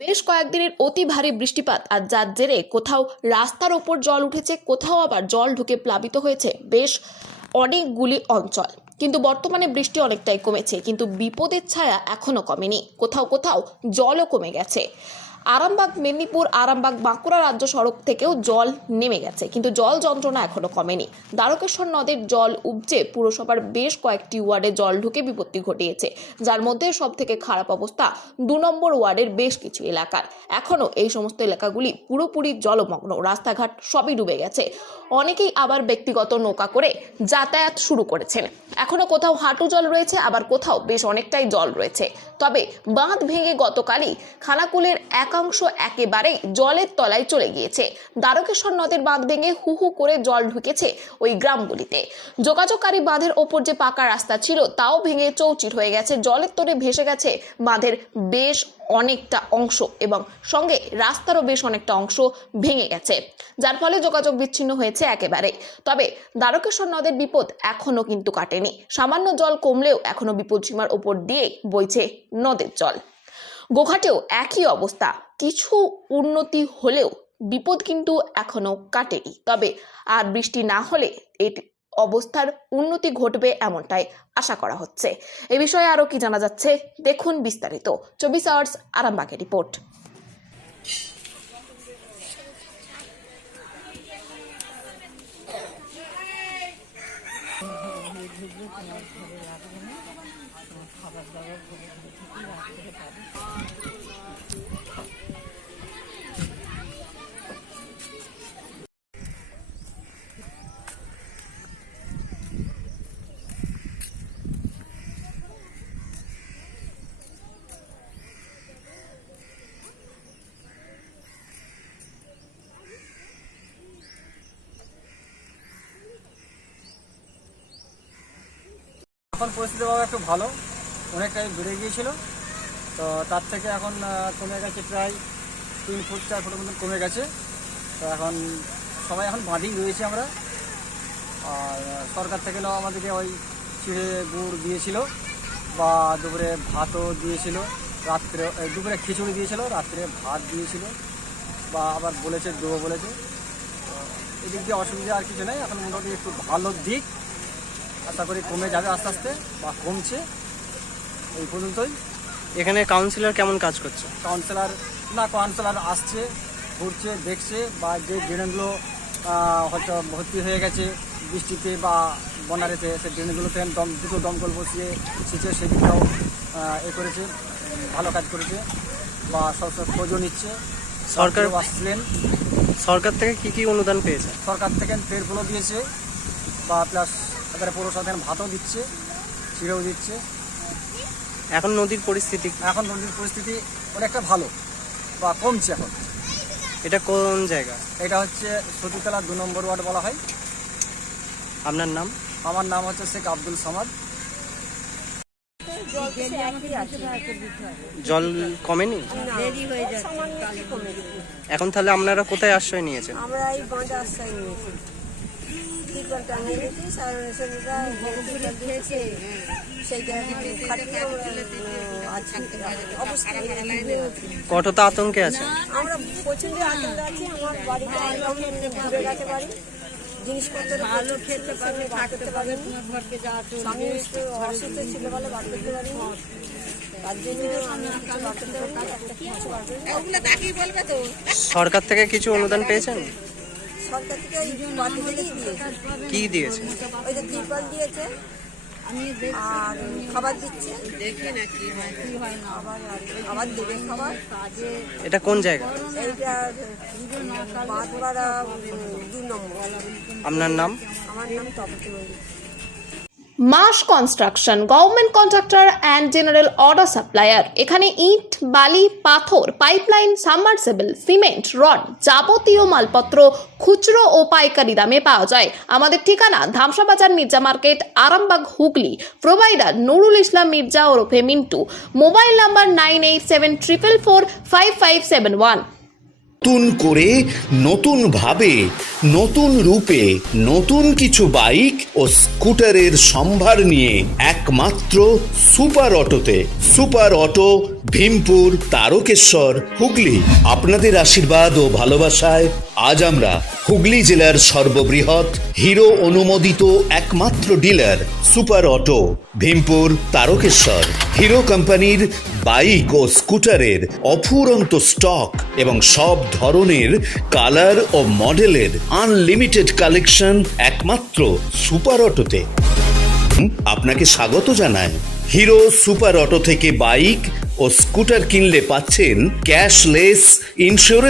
বেশ কয়েকদিনের অতি ভারী বৃষ্টিপাত আর যার জেরে কোথাও রাস্তার ওপর জল উঠেছে, কোথাও আবার জল ঢুকে প্লাবিত হয়েছে বেশ অনেকগুলি অঞ্চল। কিন্তু বর্তমানে বৃষ্টি অনেকটাই কমেছে, কিন্তু বিপদের ছায়া এখনো কমেনি। কোথাও কোথাও জলও কমে গেছে। আরামবাগ মেদিনীপুর আরামবাগ বাঁকুড়া রাজ্য সড়ক থেকেও জল নেমে গেছে, কিন্তু জল যন্ত্রণা এখনো কমেনি। দ্বারকেশ্বর নদের জল উপচে পুরসভার বেশ কয়েকটি ওয়ার্ডে জল ঢুকে বিপত্তি ঘটিয়েছে, যার মধ্যে সব থেকে খারাপ অবস্থা 2 নম্বর ওয়ার্ডের বেশ কিছু এলাকার। এখনো এই সমস্ত এলাকাগুলি পুরোপুরি জলমগ্ন, রাস্তাঘাট সবই ডুবে গেছে। অনেকেই আবার ব্যক্তিগত নৌকা করে যাতায়াত শুরু করেছেন। এখনো কোথাও হাঁটু জল রয়েছে, আবার কোথাও বেশ অনেকটাই জল রয়েছে। তবে বাঁধ ভেঙে গতকালই খানাকুলের একাংশ একেবারেই জলের তলায় চলে গিয়েছে। দ্বারকেশ্বর নদের বাঁধ ভেঙে হু হু করে জল ঢুকেছে ওই গ্রামগুলিতে। যোগাযোগকারী বাঁধের ওপর যে পাকা রাস্তা ছিল তাও ভেঙে চৌচির হয়ে গেছে। জলের তোড়ে ভেসে গেছে বাঁধের বেশ অনেকটা অংশ এবং সঙ্গে রাস্তারও বেশ অনেকটা অংশ ভেঙে গেছে, যার ফলে যোগাযোগ বিচ্ছিন্ন হয়েছে একেবারে। তবে দ্বারকেশ্বর নদের বিপদ এখনো কিন্তু কাটেনি। সামান্য জল কমলেও এখনো বিপদসীমার ওপর দিয়ে বইছে নদের জল। গোঘাটেও একই অবস্থা, কিছু উন্নতি হলেও বিপদ কিন্তু এখনো কাটেনি। তবে আর বৃষ্টি না হলে এটি অবস্থার উন্নতি ঘটবে এমনটাই আশা করা হচ্ছে। এ বিষয়ে আরো কি জানা যাচ্ছে দেখুন বিস্তারিত 24 আওয়ার্স আরামবাগের রিপোর্ট। এখন পরিস্থিতি একটু ভালো, অনেকটাই বেড়ে গিয়েছিল। তো তার থেকে এখন কমে গেছে, প্রায় 3 ফুট 4 ফুটের মতন কমে গেছে। তো এখন সবাই এখন বাঁধেই রয়েছে আমরা। আর সরকার থেকে আমাদেরকে ওই চিড়ে গুড় দিয়েছিল, বা দুপুরে ভাতও দিয়েছিল, রাত্রে দুপুরে খিচুড়ি দিয়েছিল, রাত্রে ভাত দিয়েছিল, বা আবার বলেছে দেবো বলেছে। তো এদিক দিয়ে অসুবিধা আর কিছু নেই, এখন মোটামুটি একটু ভালো দিক। আশা করি কমে যাবে আস্তে আস্তে, বা কমছে। এই পর্যন্তই। এখানে কাউন্সিলর কেমন কাজ করছে? কাউন্সিলর আসছে, ঘুরছে, দেখছে, বা যে ড্রেনগুলো হয়তো ভর্তি হয়ে গেছে বৃষ্টিতে বা বন্যারেতে, সেই ড্রেনগুলোতে দুটো দমকল বসিয়ে সেচে সেদিকটাও করেছে, ভালো কাজ করেছে, বা সব খোঁজও নিচ্ছে। সরকার আসছিলেন। সরকার থেকে কি অনুদান পেয়েছে? সরকার থেকে তেলগুলো দিয়েছে, বা প্লাস এবারে পৌরসভা ভাতও দিচ্ছে, চিড়েও দিচ্ছে। এখন নদীর পরিস্থিতি অনেকটা ভালো, বা কমছে এখন। এটা কোন জায়গা? এটা হচ্ছে সতীতলা 2 নম্বর ওয়ার্ড বলা হয়। আপনার নাম? আমার নাম হচ্ছে শেখ আব্দুল সামাদ। জল কমেনি এখন? তাহলে আপনারা কোথায় আশ্রয় নিয়েছেন? আমরা এই বাঁধে আশ্রয় নিয়েছি, টিপল টাঙিয়ে নিয়েছি। সারা খেয়েছে সেইটা খাটিয়ে কতটা আতঙ্কে আছে? আমরা প্রচন্ড আতঙ্কে আছি। আমার বাড়িতে ঘুরে গেছে, বাড়ি জিনিসপত্র ভালো খেতে পারবে, থাকতে পারেনি। স্বামী অসুস্থ ছিল বলে বার করতে পারিনি, তার জন্য আমি কিছু বার করতে পারিনি। সরকার থেকে কিছু অনুদান পেয়েছেন? সরকার থেকে এই বাড়ি থেকেই দিয়েছে। কি দিয়েছে? ওই যে ত্রিপল দিয়েছে, আর খাবার দিচ্ছে। আবার দেবে খাবার। এটা কোন জায়গা? এইটা বাঁধপাড়া 2 নম্বর। আপনার নাম? আমার নাম Tapati Mallick. Mass construction, government contractor and general order supplier. এখানে ইট, বালি, পাথর, পাইপলাইন, সাবমার্সিবল, সিমেন্ট, রড, যাবতীয় মালপত্র খুচরো ও পাইকারি দামে পাওয়া যায়। আমাদের ঠিকানা ধামসা বাজার, মির্জা মার্কেট, আরামবাগ, হুগলি। প্রোভাইডার নুরুল ইসলাম মির্জা ওরফে মিন্টু। Mobile number 9874445571। নতুন করে নতুন ভাবে নতুন রূপে নতুন কিছু বাইক ও স্কুটারের সম্ভার নিয়ে একমাত্র সুপার অটোতে। Super auto, Bhimpur, Tarakeswar, Hooghly. আপনাদের আশীর্বাদ ও ভালোবাসায় আজ আমরা হুগলি জেলার সর্ববৃহৎ হিরো অনুমোদিত একমাত্র dealer super auto, Bhimpur, Tarakeswar. Hero কোম্পানির বাইক ও স্কুটারের অফুরন্ত স্টক এবং সব ধরনের কালার ও মডেলের আনলিমিটেড কালেকশন একমাত্র সুপার অটোতে। আপনাকে স্বাগত জানায়। হিরো সুপার অটো থেকে বাইক ও স্কুটার কিনলে পাচ্ছেন ক্যাশলেস ইন্স্যুরেন্স।